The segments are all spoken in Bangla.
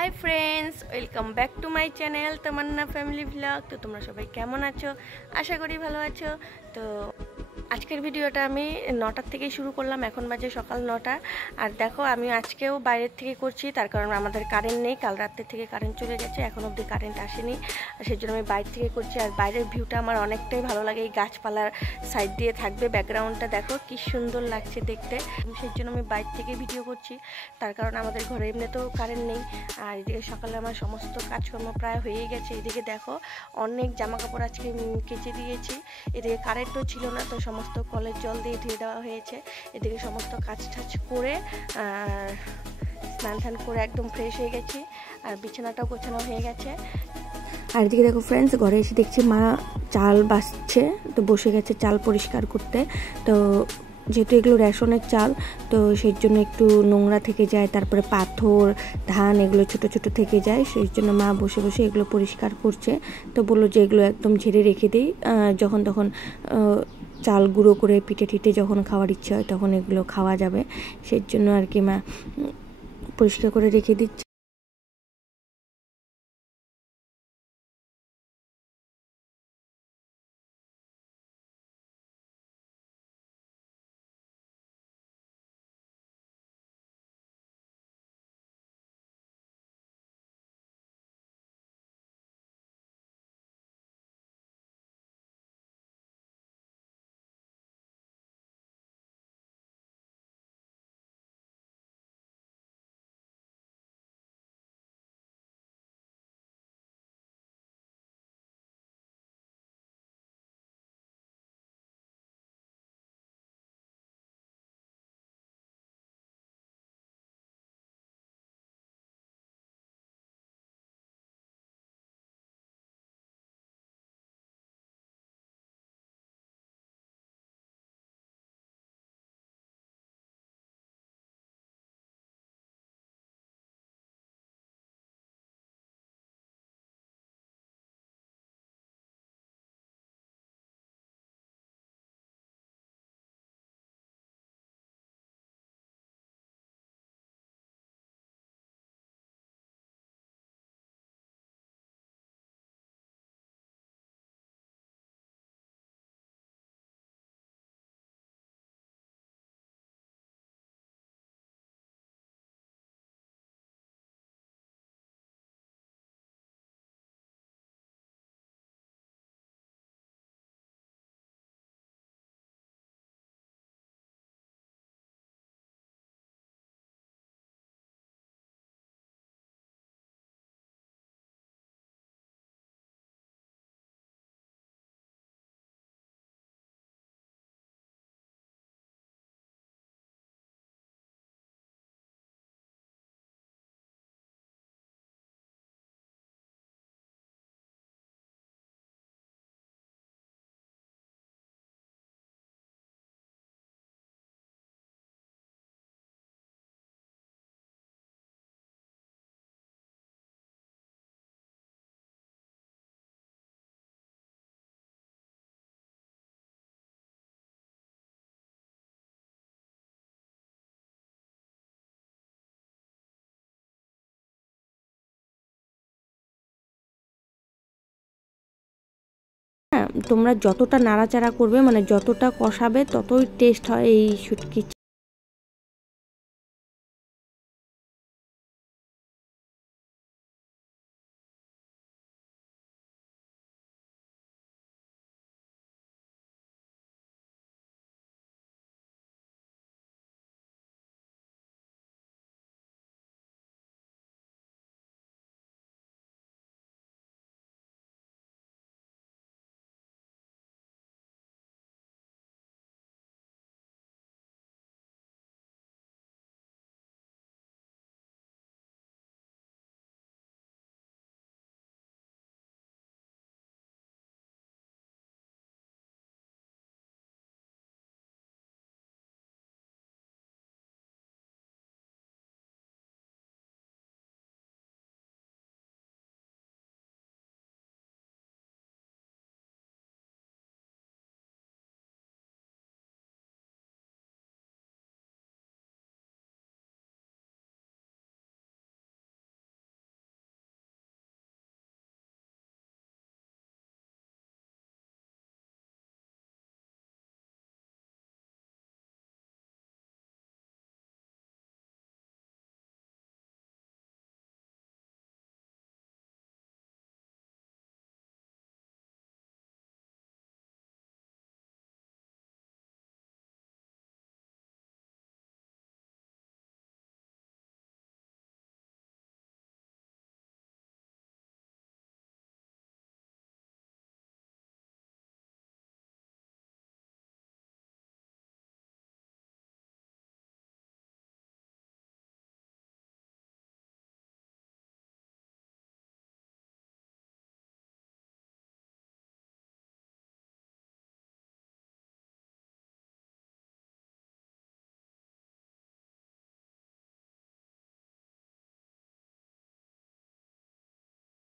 High friends, welcome back to my channel Tamanna family vlog. তো তোমরা সবাই কেমন আছো? আশা করি ভালো আছো। তো আজকের ভিডিওটা আমি 9টার থেকে শুরু করলাম, এখন বাজে সকাল 9টা। আর দেখো, আমি আজকেও বাইরের থেকে করছি, তার কারণ আমাদের কারেন্ট নেই। কাল রাত্রের থেকে কারেন্ট চলে গেছে, এখন অবধি কারেন্ট আসেনি। সেই জন্য আমি বাইরে থেকে করছি। আর বাইরের ভিউটা আমার অনেকটাই ভালো লাগে, এই গাছপালার সাইড দিয়ে থাকবে। ব্যাকগ্রাউন্ডটা দেখো কি সুন্দর লাগছে দেখতে। সেই জন্য আমি বাইরে থেকে ভিডিও করছি, তার কারণ আমাদের ঘরে এমনিতেও কারেন্ট নেই। আর এদিকে সকালে আমার সমস্ত কাজকর্ম প্রায় হয়েই গেছে। এদিকে দেখো, অনেক জামা কাপড় আজকে কেচে দিয়েছি। এদিকে কারেন্টও ছিল না, তো সমস্ত কলের জল দিয়ে ধুয়ে দেওয়া হয়েছে। এদিকে সমস্ত কাজ টাজ করে আর স্নান টান করে একদম ফ্রেশ হয়ে গেছি। আর বিছানাটাও গোছানো হয়ে গেছে। আর এদিকে দেখো ফ্রেন্ডস, ঘরে এসে দেখছি মা চাল বাছছে, তো বসে গেছে চাল পরিষ্কার করতে। তো যেহেতু এগুলো রেশনের চাল, তো সেই জন্য একটু নোংরা থেকে যায়, তারপরে পাথর ধান এগুলো ছোট ছোট থেকে যায়। সেই জন্য মা বসে বসে এগুলো পরিষ্কার করছে। তো বললো যে এগুলো একদম ঝেড়ে রেখে দিই, যখন তখন চাল গুঁড়ো করে পিঠে টিঠে যখন খাওয়ার ইচ্ছে হয় তখন এগুলো খাওয়া যাবে। সেই জন্য আর কি মা পরিষ্কার করে রেখে দিচ্ছে। হ্যাঁ, তোমরা যতটা নাড়াচাড়া করবে, মানে যতটা কষাবে, ততই টেস্ট হয় এই শুটকি।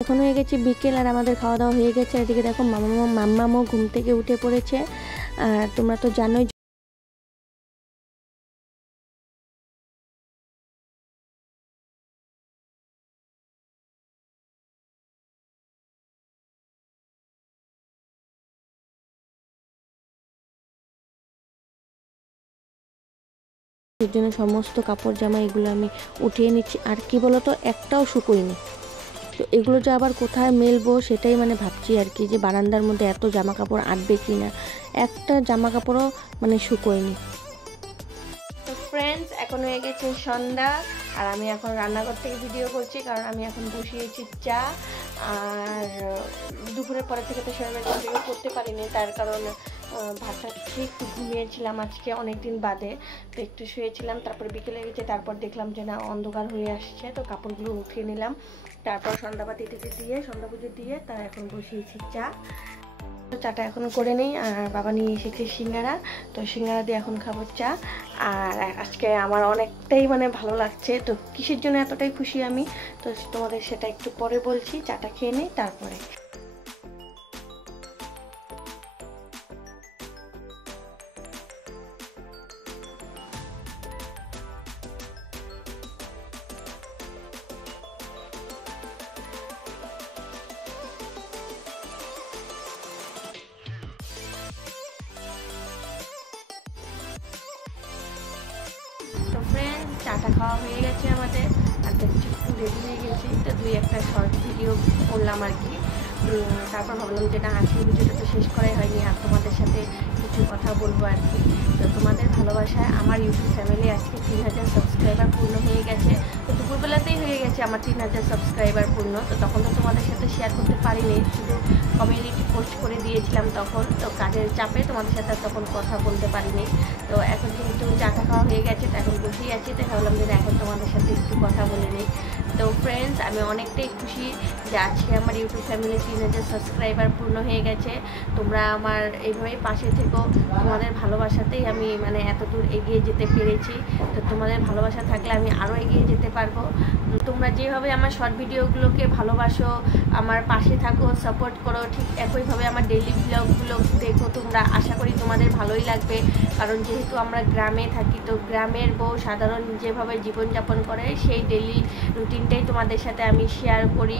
এখন হয়ে গেছে বিকেল আর আমাদের খাওয়া দাওয়া হয়ে গেছে। এদিকে দেখো মাম্মামও ঘুম থেকে উঠে পড়েছে। আর তোমরা তো জানোই এর জন্য সমস্ত কাপড় জামা এগুলো আমি উঠিয়ে নিচ্ছি। আর কি বলতো, একটাও শুকোয়নি। তো এগুলো যে আবার কোথায় মেলবো সেটাই মানে ভাবছি আর কি, যে বারান্দার মধ্যে এত জামা কাপড় আটবে কি না। একটা জামা কাপড়ও মানে শুকোয়নি। তো ফ্রেন্ডস, এখন হয়ে গেছে সন্ধ্যা আর আমি এখন রান্নাঘর থেকে ভিডিও করছি, কারণ আমি এখন বসিয়েছি চা। আর দুপুরের পরে থেকে তো সেভাবে ভিডিও করতে পারিনি, তার কারণ ভাতটা খেয়ে একটু ঘুমিয়েছিলাম আজকে অনেক দিন বাদে। তো একটু শুয়েছিলাম, তারপরে বিকেলে গেছে, তারপর দেখলাম যে না অন্ধকার হয়ে আসছে, তো কাপড়গুলো উঠিয়ে নিলাম। তারপর সন্ধ্যাবাতি দিয়ে সন্ধ্যা পুজো দিয়ে তার এখন বসিয়েছি চা। চাটা এখন করে নেই। আর বাবা নিয়ে এসেছে সিঙ্গারা, তো সিঙ্গারা দিয়ে এখন খাবো চা। আর আজকে আমার অনেকটাই মানে ভালো লাগছে। তো কিসের জন্য এতটাই খুশি আমি, তো তোমাদের সেটা একটু পরে বলছি। চাটা খেয়ে নিই তারপরে। তো ফ্রেন্ডস, চাটা খাওয়া হয়ে গেছে আমাদের, আর দেখছি একটু রেডি হয়ে গেছি। তো দুই একটা শর্ট ভিডিও করলাম আর কি। তারপর ভাবলাম যে না, আজকে ভিডিওটা তো শেষ করাই হয়নি, আর তোমাদের সাথে কিছু কথা বলবো আর কি। তো তোমাদের ভালোবাসায় আমার ইউটিউব চ্যানেলে আজকে 3000 সাবস্ক্রাইবার পূর্ণ হয়ে গেছে। তো দুপুরবেলাতেই হয়ে গেছে আমার 3000 সাবস্ক্রাইবার পূর্ণ। তো তখন তো তোমাদের সাথে শেয়ার করতে পারিনি, শুধু কমিউনিটি পোস্ট করে দিয়েছিলাম তখন। তো কাজের চাপে তোমাদের সাথে তখন কথা বলতে পারিনি। তো এখন কিন্তু চাটা খাওয়া হয়ে গেছে, তো এখন বসেই আছি। তাই ভাবলাম যে এখন তোমাদের সাথে একটু কথা বলে নিই। তো ফ্রেন্ডস, আমি অনেকটাই খুশি যে আজকে আমার ইউটিউব ফ্যামিলি 3000 সাবস্ক্রাইবার পূর্ণ হয়ে গেছে। তোমরা আমার এইভাবেই পাশে থেকো, তোমাদের ভালোবাসাতেই আমি মানে এত দূর এগিয়ে যেতে পেরেছি। তো তোমাদের ভালোবাসা থাকলে আমি আরও এগিয়ে যেতে পারবো। তোমরা যেভাবে আমার শর্ট ভিডিওগুলোকে ভালোবাসো, আমার পাশে থাকো, সাপোর্ট করো, ঠিক একইভাবে আমার ডেইলি ব্লগগুলো দেখো তোমরা। আশা করি তোমাদের ভালোই লাগবে, কারণ যেহেতু আমরা গ্রামে থাকি, তো গ্রামের বউ সাধারণ যেভাবে জীবনযাপন করে সেই ডেইলি রুটিনটাই তোমাদের সাথে আমি শেয়ার করি।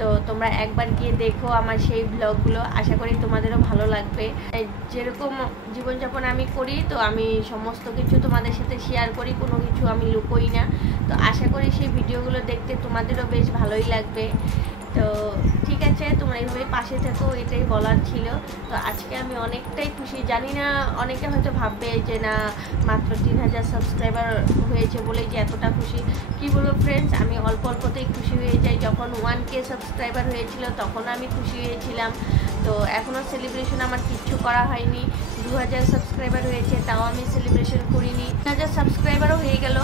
তো তোমরা একবার গিয়ে দেখো আমার সেই ব্লগগুলো, আশা করি তোমাদেরও ভালো লাগবে। যেরকম জীবনযাপন আমি করি, তো আমি সমস্ত কিছু তোমাদের সাথে শেয়ার করি, কোনো কিছু আমি লুকোই না। তো আশা করি সেই ভিডিওগুলো দেখতে তোমাদেরও বেশ ভালোই লাগবে। তো ঠিক আছে, তোমরা এইভাবে পাশে থেকো, এটাই বলার ছিল। তো আজকে আমি অনেকটাই খুশি। জানি না অনেকে হয়তো ভাববে যে না, মাত্র 3000 সাবস্ক্রাইবার হয়েছে বলেই যে এতটা খুশি। কি বলবো ফ্রেন্ডস, আমি অল্প অল্পতেই খুশি হয়ে যাই। যখন 1K সাবস্ক্রাইবার হয়েছিল তখন আমি খুশি হয়েছিলাম। তো এখনও সেলিব্রেশন আমার কিচ্ছু করা হয়নি। 2000 সাবস্ক্রাইবার হয়েছে, তাও আমি সেলিব্রেশন করিনি। 1000 সাবস্ক্রাইবারও হয়ে গেল,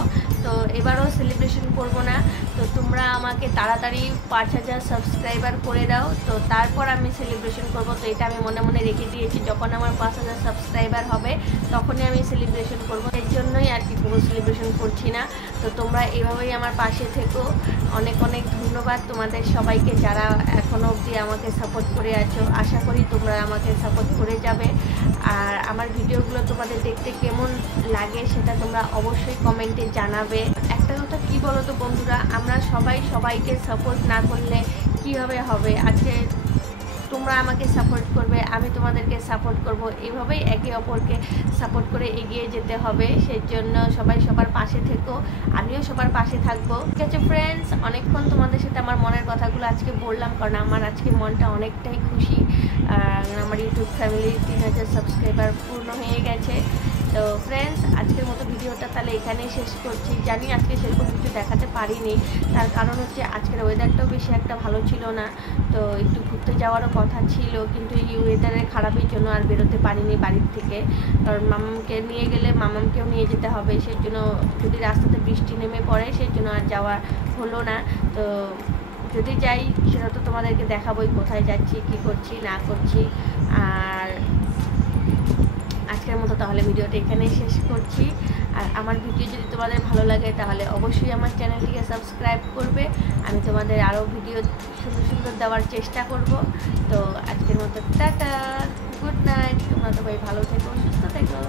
তো এবারও সেলিব্রেশন করব না। তো তোমরা আমাকে তাড়াতাড়ি 5000 সাবস্ক্রাইবার করে দাও, তো তারপর আমি সেলিব্রেশন করব। তো এটা আমি মনে মনে রেখে দিয়েছি, যখন আমার 5000 সাবস্ক্রাইবার হবে তখনই আমি সেলিব্রেশন করব। এর জন্যই আর কি কোনো সেলিব্রেশন করছি না। তো তোমরা এভাবেই আমার পাশে থেকো। অনেক অনেক ধন্যবাদ তোমাদের সবাইকে, যারা এখনও অবধি আমাকে সাপোর্ট করে আছো। আশা করি তোমরা আমাকে সাপোর্ট করে যাবে। আর আমার ভিডিওগুলো তোমাদের দেখতে কেমন লাগে সেটা তোমরা অবশ্যই কমেন্টে জানাবে। একটা কথা কি বলো তো বন্ধুরা, আমরা সবাই সবাইকে সাপোর্ট না করলে কীভাবে হবে? আজকে তোমরা আমাকে সাপোর্ট করবে, আমি তোমাদেরকে সাপোর্ট করব, এভাবেই একে অপরকে সাপোর্ট করে এগিয়ে যেতে হবে। সেই জন্য সবাই সবার পাশে থেকো, আমিও সবার পাশে থাকবো। ঠিক আছে ফ্রেন্ডস, অনেকক্ষণ তোমাদের সাথে আমার মনের কথাগুলো আজকে বললাম, কারণ আমার আজকে মনটা অনেকটাই খুশি। আমার ইউটিউব ফ্যামিলি 3000 সাবস্ক্রাইবার পূর্ণ হয়ে গেছে। তো ফ্রেন্ডস, আজকের মতো ভিডিওটা তাহলে এখানেই শেষ করছি। জানি আজকে সেরকম কিছু দেখাতে পারিনি, তার কারণ হচ্ছে আজকের ওয়েদারটাও বেশি একটা ভালো ছিল না। তো একটু ঘুরতে যাওয়ারও কথা ছিল, কিন্তু এই ওয়েদারের খারাপের জন্য আর বেরোতে পারিনি বাড়ির থেকে। কারণ মামামকে নিয়ে গেলে মামামকেও নিয়ে যেতে হবে, সেই জন্য যদি রাস্তাতে বৃষ্টি নেমে পড়ে সেই জন্য আর যাওয়া হলো না। তো যদি যাই সেটা তো তোমাদেরকে দেখাবোই, কোথায় যাচ্ছি, কী করছি না করছি। আর আজকের মতো তাহলে ভিডিওটা এখানেই শেষ করছি। আর আমার ভিডিও যদি তোমাদের ভালো লাগে তাহলে অবশ্যই আমার চ্যানেলটিকে সাবস্ক্রাইব করবে। আমি তোমাদের আরও ভিডিও সুন্দর সুন্দর দেওয়ার চেষ্টা করব। তো আজকের মতো টাটা, গুড নাইট, তোমরা সবাই ভালো থেকো, সুস্থ থেকো।